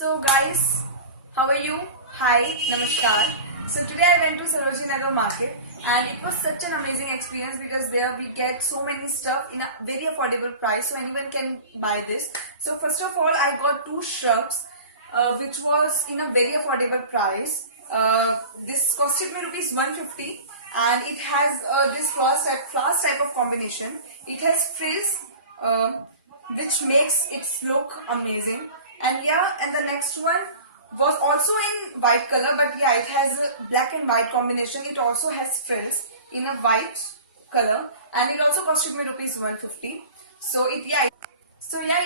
So guys, how are you? Hi, Namaskar. So today I went to Sarojini Nagar market and it was such an amazing experience because there we get so many stuff in a very affordable price, so anyone can buy this. So first of all, I got two shrubs which was in a very affordable price. This costed me rupees 150 and it has this flower type of combination. It has frills which makes it look amazing. And yeah, and the next one was also in white color, but yeah, it has a black and white combination. It also has frills in a white color and it also costed me rupees 150. So it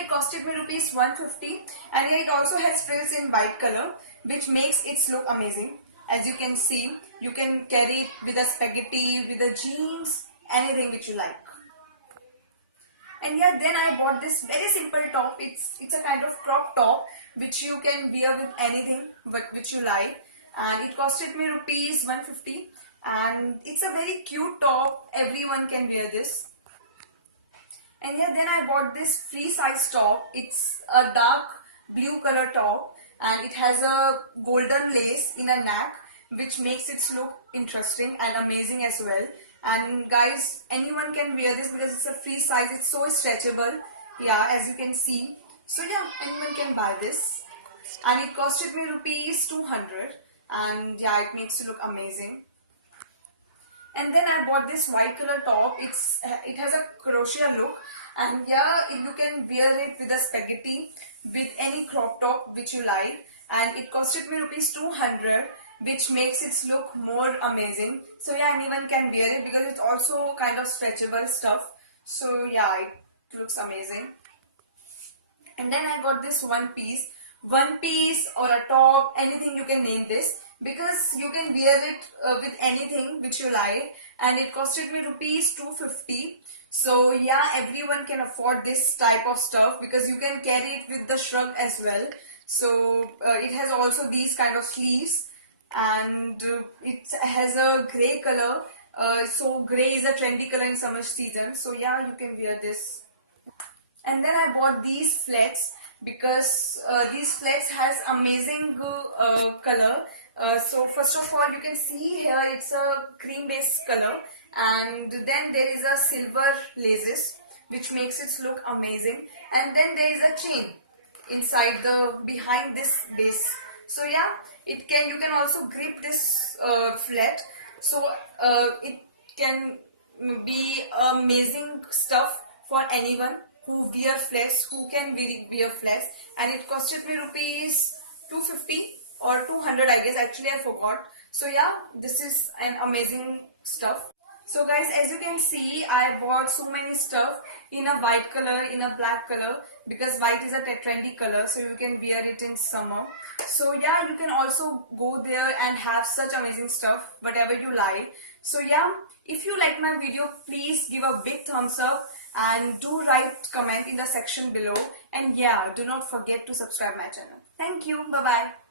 costed me rupees 150 and it also has frills in white color which makes it look amazing. As you can see, you can carry it with a spaghetti, with a jeans, anything which you like. And yeah, then I bought this very simple top. It's a kind of crop top which you can wear with anything but which you like, and it costed me rupees 150 and it's a very cute top. Everyone can wear this. And yeah, then I bought this free size top. It's a dark blue color top and it has a golden lace in a neck which makes it look interesting and amazing as well. And guys, anyone can wear this because it's a free size. It's so stretchable, yeah, as you can see. So yeah, anyone can buy this and it costed me rupees 200 and yeah, it makes you look amazing. And then I bought this white color top. It has a crochet look and yeah, you can wear it with a spaghetti, with any crop top which you like, and it costed me rupees 200 which makes it look more amazing. So yeah, anyone can wear it because it's also kind of stretchable stuff. So yeah, it looks amazing. And then I got this one piece or a top, anything you can name this, because you can wear it with anything which you like, and it costed me rupees 250. So yeah, everyone can afford this type of stuff because you can carry it with the shrug as well. So it has also these kind of sleeves and it has a grey color. So grey is a trendy color in summer season. So yeah, you can wear this. And then I bought these flats because these flats has amazing color. So first of all, you can see here it's a cream based color and then there is a silver laces which makes it look amazing, and then there is a chain inside behind this base. So yeah, you can also grip this flat, so it can be amazing stuff for anyone who wear flats, who can wear flats. And it costed me rupees 250 or 200, I guess, actually I forgot. So yeah, this is an amazing stuff. So guys, as you can see, I bought so many stuff in a white color, in a black color, because white is a trendy color, so you can wear it in summer. So yeah, you can also go there and have such amazing stuff, whatever you like. So yeah, if you like my video, please give a big thumbs up and do write comment in the section below. And yeah, do not forget to subscribe my channel. Thank you. Bye bye.